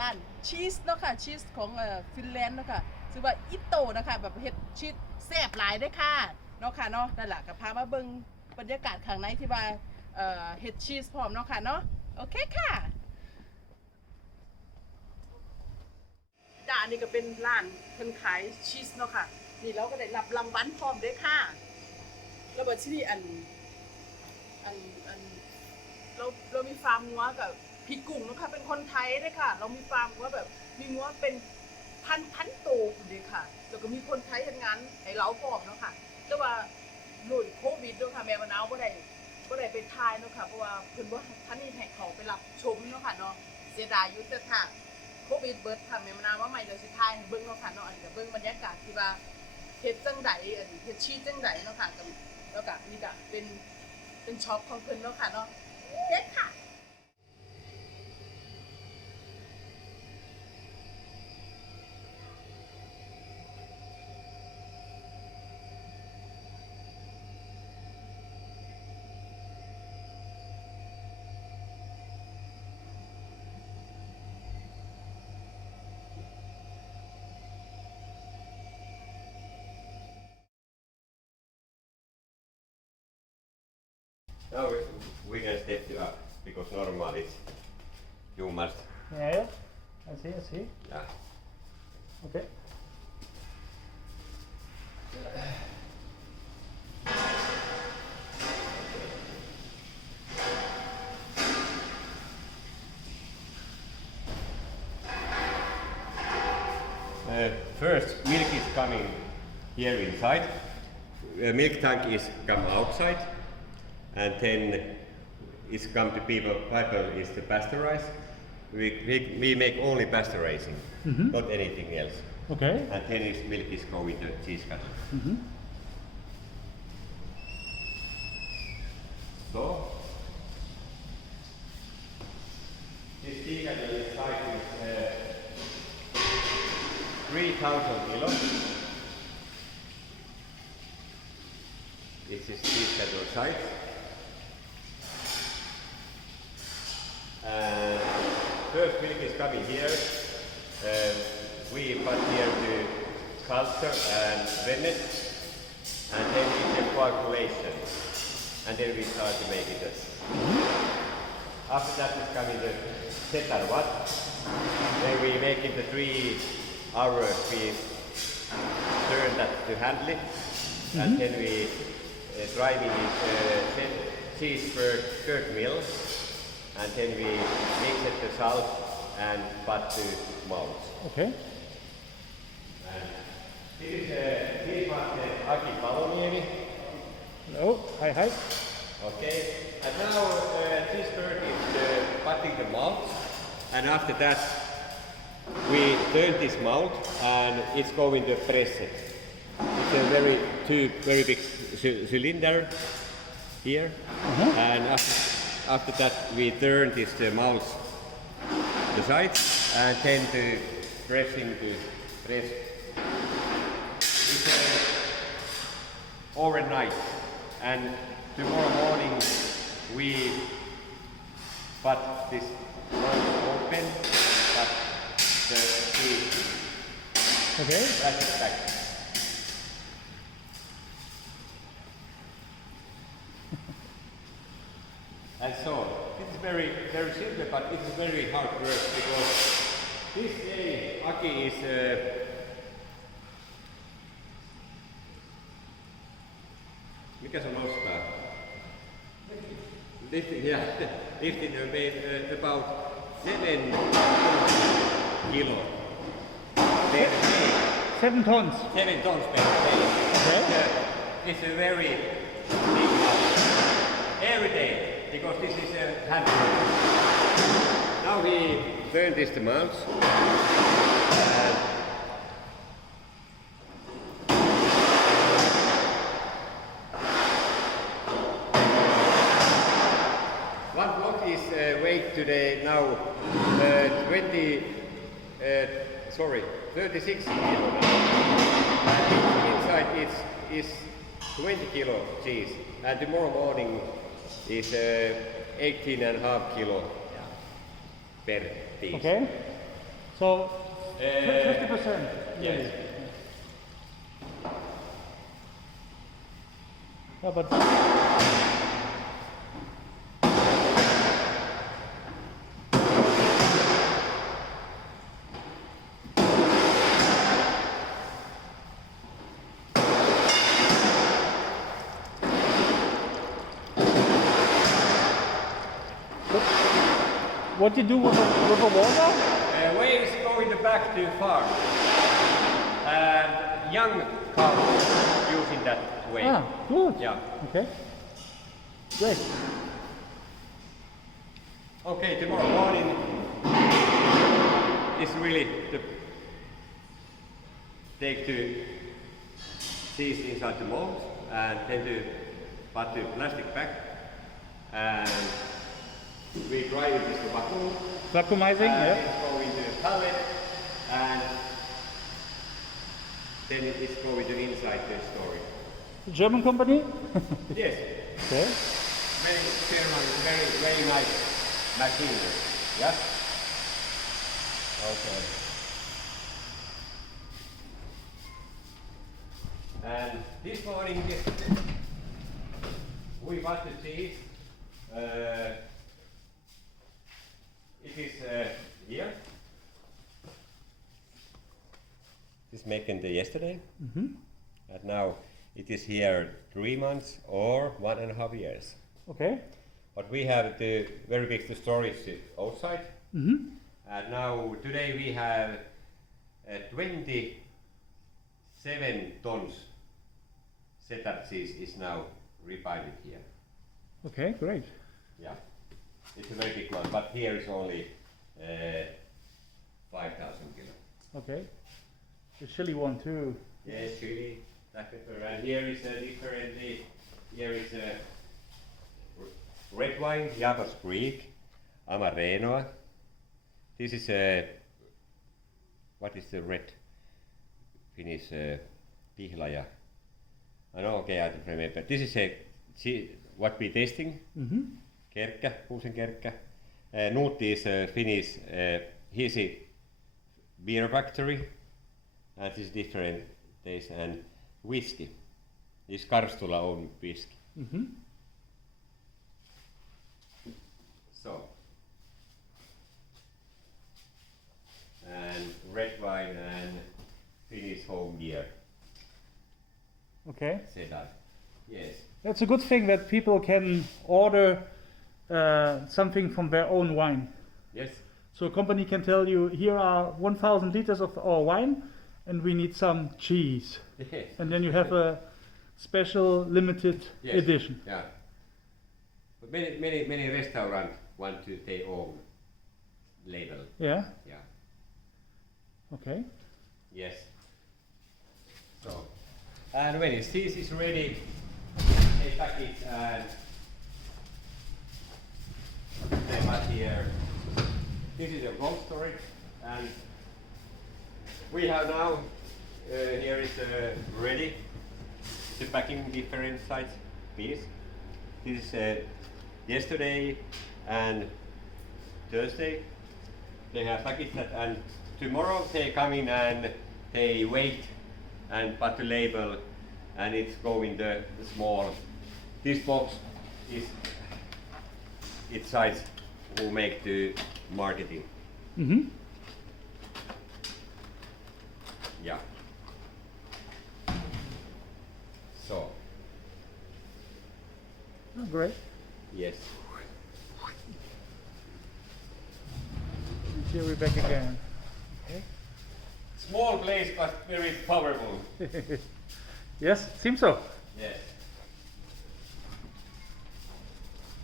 ร้านชีสเนาะค่ะชีสของฟินแลนด์เนาะค่ะชื่อว่าอิโตนะคะแบบเฮ็ดชีสแซ่บหลายได้ค่ะเนาะค่ะเนาะนั่นแหละก็พามาเบิ่งบรรยากาศข้างในที่ว่าเฮ็ดชีสพร้อมเนาะค่ะเนาะโอเคค่ะจ้านี่ก็เป็นร้านเพิ่นขายชีสเนาะค่ะนี่เราก็ได้รับรางวัลพร้อมด้วยค่ะแล้วบัดที่นี่อันเรามีฟาร์มงัวกับพี่กุ้งเนาะค่ะเป็นคนไทยด้วยค่ะเรามีฟาร์มงัวแบบมีงัวเป็นพันตัวเลยค่ะแล้วก็มีคนไทยทำงานให้เราพร้อมเนาะค่ะแต่ว่าหลุดโควิดด้วยค่ะแม่มะนาวบ่ได้ไปทายเนาะค่ะเพราะว่าเพิ่นบ่ทันนี่ให้เขาไปรับชมเนาะค่ะเนาะเสียดายอยู่แต่ถ้าโควิดเบิดค่ะแม่มะนาวว่าใหม่เดี๋ยวสิทายให้เบิ่งเนาะค่ะเนาะอันนี้ก็เบิ่งบรรยากาศที่ว่าเฮ็ดจังไดอันเฮ็ดชีสจังไดเนาะค่ะแล้วก็นี่ก็เป็นช็อปของเพิ่นเนาะค่ะเนาะเด็ดค่ะNow we can step you up because normally you must. Yeah, I see. Yeah. Okay. First, milk is coming here inside. Milk tank is come outside, and then it's come to people is the pasteurized. We make only pasteurizing, not anything else. Okay. And then milk is going to cheese cutter. So this tea cutter inside is 3,000 kilos. This is tea cutter size. First milk is coming here. We put here to culture and blend it, and then we do coagulation, and then we start to make it. After that is coming the cheddar watt. Then we make it the 3 hours. We turn that to handle it, and then we driving it cheese per curd mill. And then we mix it the salt and put to molds. Okay. And this was the Aki Paloniemi. Hello. Hi. Okay. And now this bird is putting the molds. And after that, we turn this mold and it's going to press it. It's a two very big cylinder here. And after that, we turn this mouse the sides and then the pressing to press. It's overnight, and tomorrow morning we put this mouse open, but the Okay. plastic back. And so on. It is very simple, but it is very hard work because this Aki is mikä se nostaa? Lifting about 7 kilo per day. 7 tons. 7 tons per day. Okay. It's a very big amount. Every day. Because this is a hand. Now we turn this to mounts. One block is weight today now 36 kilo. And inside is 20 kilo cheese. And tomorrow morning is 18.5 kilo per piece. Okay. So Uh, 50%. yes. Yeah, but what do you do with the water? Waves go in the back to farm. And young cows using that way. Ah, good. Yeah. Okay. Great. Okay, tomorrow morning is really the take the cheese inside the mold and then to put the plastic bag and we dry it with the vacuum. Vacuumizing, And yeah. it's going to pallet and then it's going to inside the storage. German company? Yes, Okay. very German, very nice machinery. Yeah. Okay. And this morning, we bought the cheese. It is here. It's making the yesterday. And now it is here 3 months or 1.5 years. Okay. But we have the very big storage outside. And now today we have 27 tons cheddar cheese is now refined here. Okay, great. Yeah, it's a very big one, but here is only 5,000 kilos. Okay. The chili one too. Yes, chili, black pepper, and here is differently. Here is red wine, Javas Creek, Amarenoa. This is what is the red Finnish pihlaja? No, okay, I don't remember. This is what we tasting. Kerkkä, Kuusenkerkkä. Nuutti is Finnish. Here's a beer factory, and this is different taste and whiskey. This Karstula own whiskey. So, and red wine and Finnish home beer. Okay. Cheddar. Yes. That's a good thing that people can order something from their own wine. Yes. So a company can tell you, here are 1,000 liters of our wine and we need some cheese. Yes. And then you have a special limited Yes. edition. Yeah. But many restaurants want to their own label. Yeah. Yeah. Okay. Yes. So, and when his cheese is ready, they pack it and they put here. This is a cold storage, and we have now here is ready the packing different size piece. This is yesterday and Thursday. They have packaged that, and tomorrow they come in and they wait and put the label, and it's going the small. This box is its size who make the marketing. Yeah. So Oh, great. yes. And here we're back again. Okay. Small place but very powerful. Yes, seems so. Yes.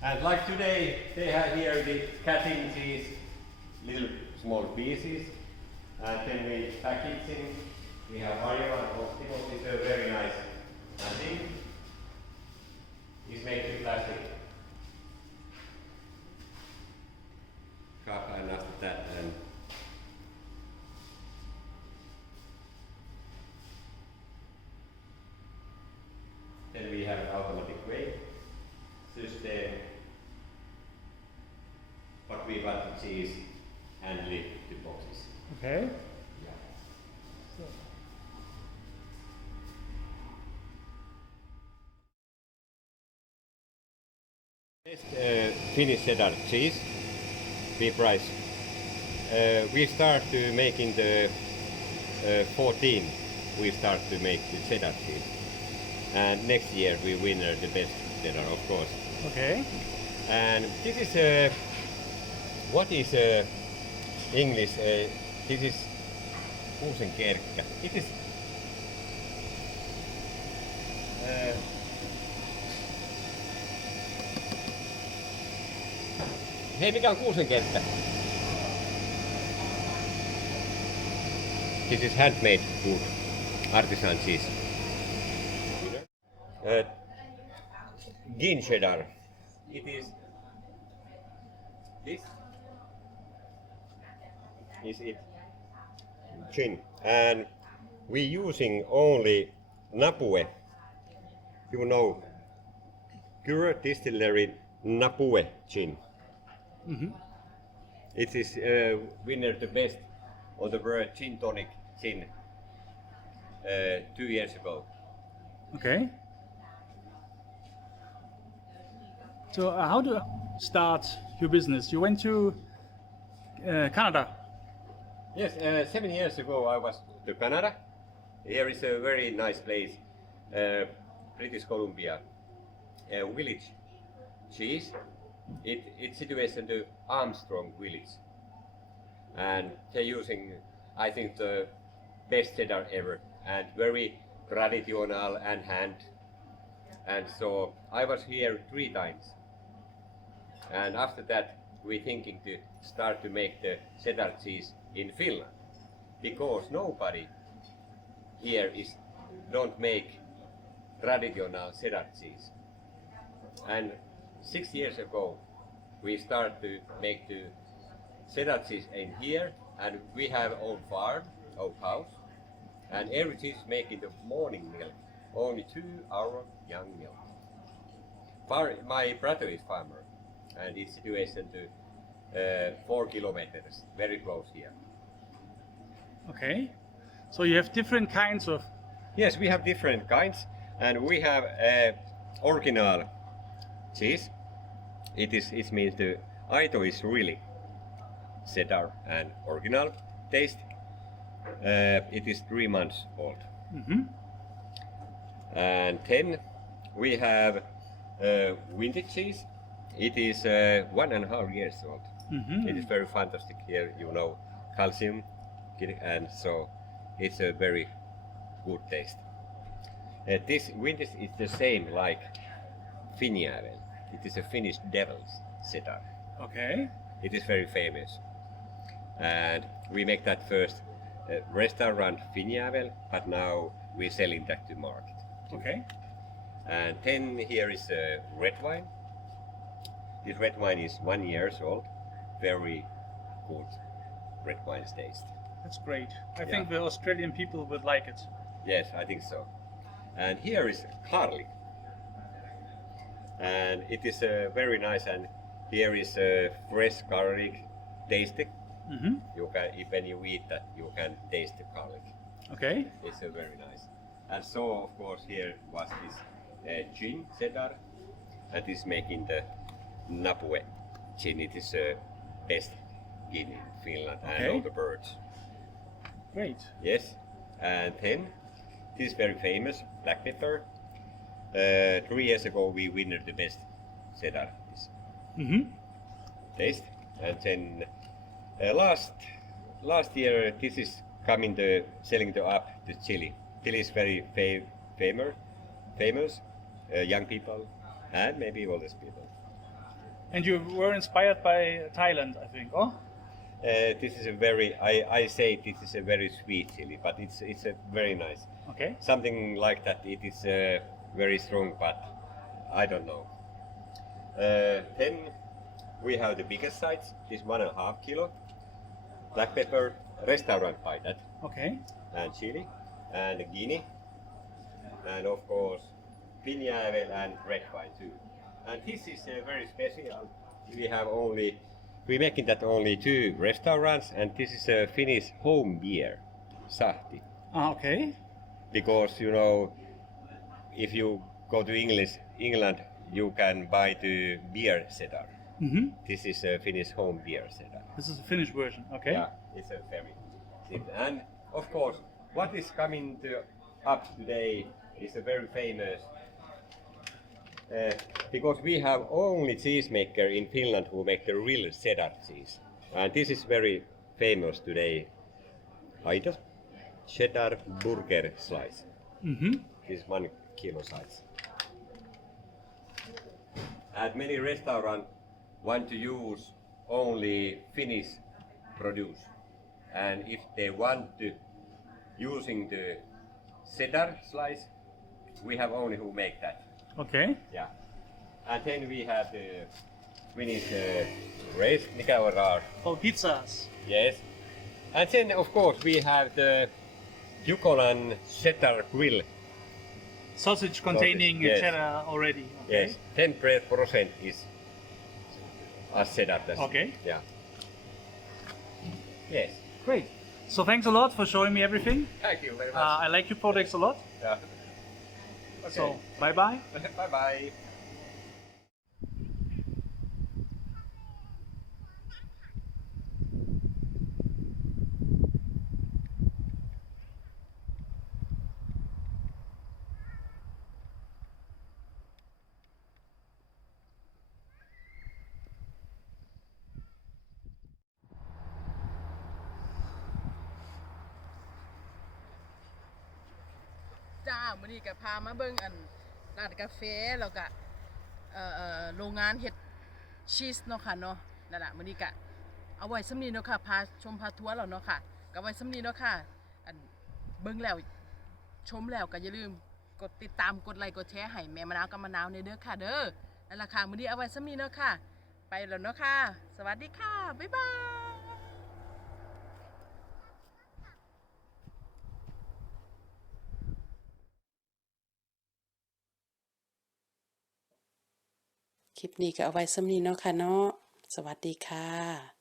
And like today, they have here the cutting cheese, little small pieces, and then we packaging. We have Arjava and Optimos, it's a very nice thing. It's made with plastic. Cup, and after that, and then we have an automatic weight system, but we want the cheese handling the boxes. Okay. So, Finnish cheddar cheese, we price. We start to making the 14. We start to make the cheddar cheese, and next year we win the best cheddar, of course. okay. And this is what is English? This is kuusenkerkkä. It is. Hei, mikä on kuusenkerkkä? This is handmade wood, artisan cheese. Gin cheddar. It is this. Is it gin? And we using only Napue. You know, Pure Distillery Napue gin. Mm-hmm. It is winner the best on the world gin tonic gin 2 years ago. Okay. So how do you start your business? You went to Canada. Yes, 7 years ago I was to Canada. Here is a very nice place, British Columbia, village cheese. It's situated in the Armstrong village, and they're using, I think, the best cheddar ever, and very traditional and hand. And so I was here 3 times, and after that we thinking to start to make the cheddar cheese in Finland, because nobody here don't make traditional cheddar cheese. And 6 years ago we start to make the cheddar cheese in here, and we have own farm, own house, and every cheese is made in the morning milk, only 2 hour young milk. My brother is farmer, and it's situated to 4 kilometers, very close here. Okay. So you have different kinds of. Yes, we have different kinds, and we have original cheese. It means the AITO is really cheddar and original taste. It is 3 months old. Mm-hmm. And then we have vintage cheese. It is 1.5 years old. Mm-hmm. It is very fantastic here, you know, calcium, and so it's a very good taste. This vintage is the same like Finjävel. It is a Finnish devil's cheddar. Okay. It is very famous. And we make that first restaurant Finjävel, but now we're selling that to market. Okay. And then here is red wine. This red wine is 1 year old. Very good red wine taste. That's great. I Yeah. think the Australian people would like it. Yes, I think so. And here is garlic. And it is very nice, and here is fresh garlic tasty. Mm-hmm. You can, when you eat that, you can taste the garlic. Okay. It's very nice. And so, of course, here was this gin cheddar, and this making the Napue gin. It is best gin in Finland and Okay. all the birds. Great. Yes, and then this is very famous black pepper. 3 years ago we winner the best cheddar Mm-hmm. taste, and then last year this is coming the selling the up the chili. Chili is very famous, young people and maybe oldest people. And you were inspired by Thailand, I think. Oh. This is a very I say this is a very sweet chili, but it's a very nice. Okay. Something like that. It is very strong, but I don't know. Then we have the biggest size. This 1.5 kilo black pepper, restaurant by that, Okay. and chili, and guinea, and of course Finjävel and red wine too. And this is very special. We have only we making that only 2 restaurants, and this is a Finnish home beer, sahti. Okay. Because if you go to England, you can buy the beer cheddar. This is a Finnish home beer cheddar. This is a Finnish version. Okay. Yeah, it's a very simple. And of course, what is coming up today is a very famous. Because we have only cheesemaker in Finland who make the real cheddar cheese, and this is very famous today. AITO Cheddar burger slice. This is 1 kilo size. And many restaurants want to use only Finnish produce, and if they want to using the cheddar slice, we have only who make that. Okay. Yeah. And then we have the Finnish race, mikä on For pizzas. Yes. And then of course we have the jukolan cheddar grill. Sausage containing yes. cheddar already. Okay. Yes. 10% is as cheddar. Okay. Yeah. Yes. Great. So thanks a lot for showing me everything. Thank you very much. I like your products a lot. Yeah. Okay. So bye bye. Bye bye. จ้ามื้อนี้ก็พามาเบิ่งอันร้านกาแฟแล้วก็โรงงานเฮ็ดชีสเนาะค่ะเนาะนั่นล่ะมื้อนี้ก็เอาไว้สำนี้เนาะค่ะพาชมพาทัวร์แล้วเนาะค่ะก็ไว้สำนี้เนาะค่ะอันเบิ่งแล้วชมแล้วก็อย่าลืมกดติดตามกดไลค์กดแชร์ให้แม่มะนาวกับมะนาวในเด้อค่ะเด้อนั่นล่ะค่ะมื้อนี้เอาไว้สำนี้เนาะค่ะไปแล้วเนาะค่ะสวัสดีค่ะบ๊ายบายคลิปนี้ก็เอาไว้ซ้ำนี้เนาะค่ะเนาะสวัสดีค่ะ